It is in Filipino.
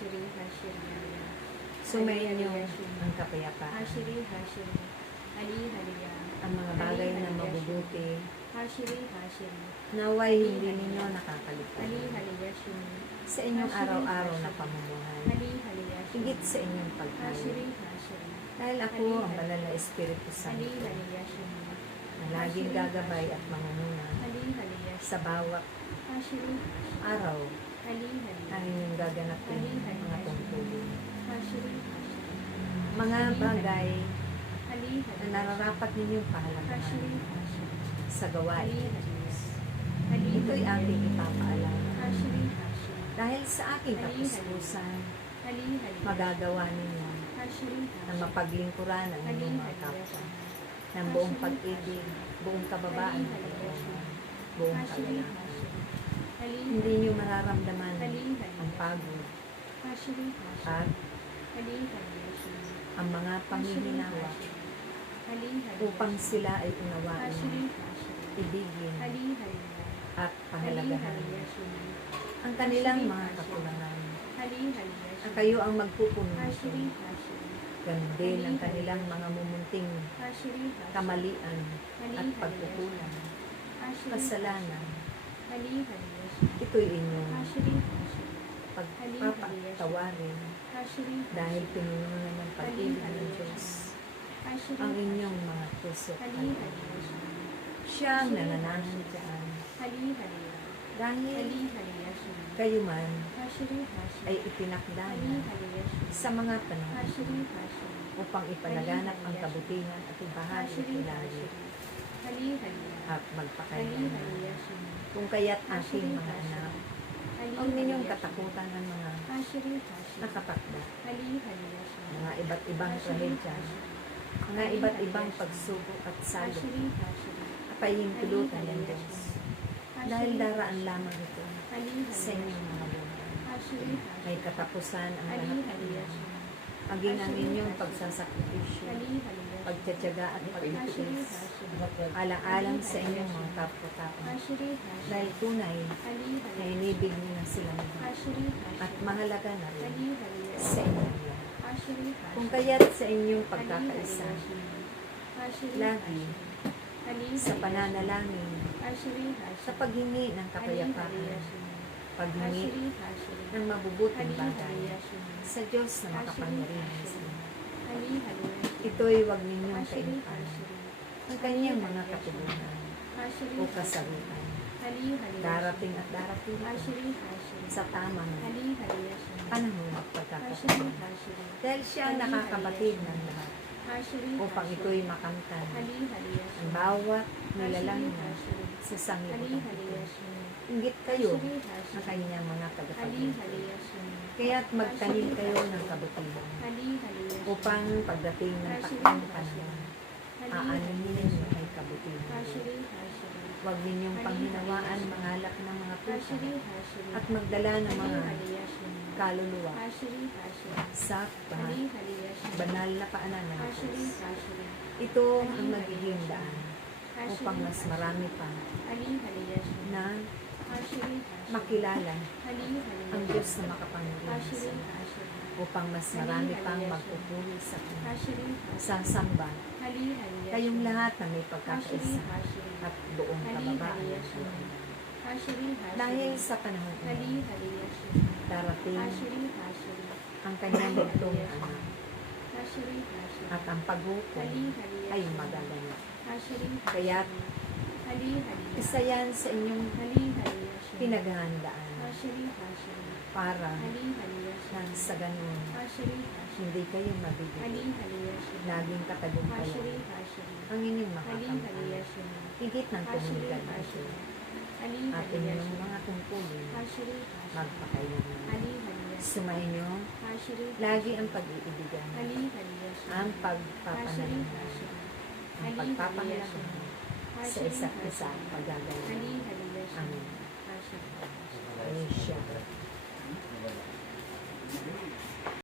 Hashiri Hashiriya. Sumayin niyo ang kapayapaan. Hashiri Hashiri. Ali Haliya. Ang mga bagay na mabubuti, Hashiri Hashiri. naway hindi ninyo nakakaligtaan Ali Haliya Shuni. sa inyong araw-araw na pamumuhay, Ali Haliya Shuni. higit sa inyong pagkain. Hashiri Hashiri. Dahil ako ang banal na Espiritu Ali Santo, Haliya Shuni. na laging gagabay at mangunguna Ali Haliya Shuni. sa bawat Hashiri. araw Ali Haliya. ang inyong gaganapin mga tungkulin. Hashiri Hashiri. Mga bagay Ali na Haliya. nararapat ninyong Hashiri pahalagahan Hashiri. sa gawain Ali ng Haliya. Diyos. Ali Ito'y Haliya. aking ipapaalala. Hashiri Hashiri. Dahil sa aking kapustusan, Ali Haliya. magagawa ninyo Hashiri na Hashiri. mapaglingkuran ang inyong mga kapwa ng buong pag-ibig, buong kababaan, at buong kagalakan. Hindi nyo mararamdaman ang pagod at ang mga panghihinawa upang sila ay unawain, ibigin, at pahalagahan ang kanilang mga kakulangan. At kayo ang magpupuno nito. Ganun din ang kanilang mga mumunting kamalian at pagkukulang, kasalanan. Ito'y inyong pagpapatawarin dahil pinununan ng pag-ibig ng Diyos ang inyong mga puso at puso. Siya ang nananahandyan dahil kayo man ay itinakda niya sa mga panahon upang ipalaganap ang kabutihan at ibahagi ilalim at magpakailanman. Kung kaya't aking mga anak, huwag ninyong katakutan ng mga nakatakda, mga iba't ibang trahedya, mga iba't ibang pagsubok at salot, apahintulutan ng Diyos. Dahil daraan lamang ito sa inyong mga buhay. May katapusan ang lahat ng iyan, maging ang inyong pagsasakripisyo, pagtsatsaga at pagtitiis, alang-alang sa inyong mga kapwa-tao. Dahil tunay na inibig niyo na sila at mahalaga na rin sa inyong lahat. Kung kaya't sa inyong pagkakaisa, lagi sa pananalangin, sa paghingi ng kapayapaan, paghingi ng mabubuting bagay sa Diyos na makapangyarihan sa inyo. Ito'y huwag ninyong kainipan ang kanyang mga katugunan o kasagutan. Darating at darating sa tamang panahon at pagkakataon. Dahil siya ang nakakabatid ng lahat upang ito'y makamtan ang bawat nilalang na sa sanglibutan ito. Inggit kayo ng kanyang mga tagapagluto. Kaya't magtanim kayo ng kabutihan upang pagdating ng takdang panahon, aanunin ninyo ay kabutihan. Huwag ninyong panghinawaan mangalap ng mga pusa at magdala ng mga kaluluwa sa banal na paanan ng Diyos. Ito ang magiging daan upang mas marami pa na makilala ang Diyos na makapangyarihan sa iyo, upang mas marami pang magpupuri sa Kanya, sasamba kayong lahat na may pagkakaisa at buong kababaan ng buhay. Dahil sa panahon ito, darating ang kanyang bugtong na anak at ang paghukom ay magaganap. Kaya't isa yan sa inyong pinaghahandaan para nang sa ganun hindi kayo mabibigyan. Laging katagumpayan ang inyong makakamtan. Higit ng tumuligan ito at inyong mga tungkulin magpakailangan. Sumainyo lagi ang pag-iibigan, ang pagpapanalangin, ang pagpapanalangin sa isa't isa at paggagaling. Amen. Ay siya.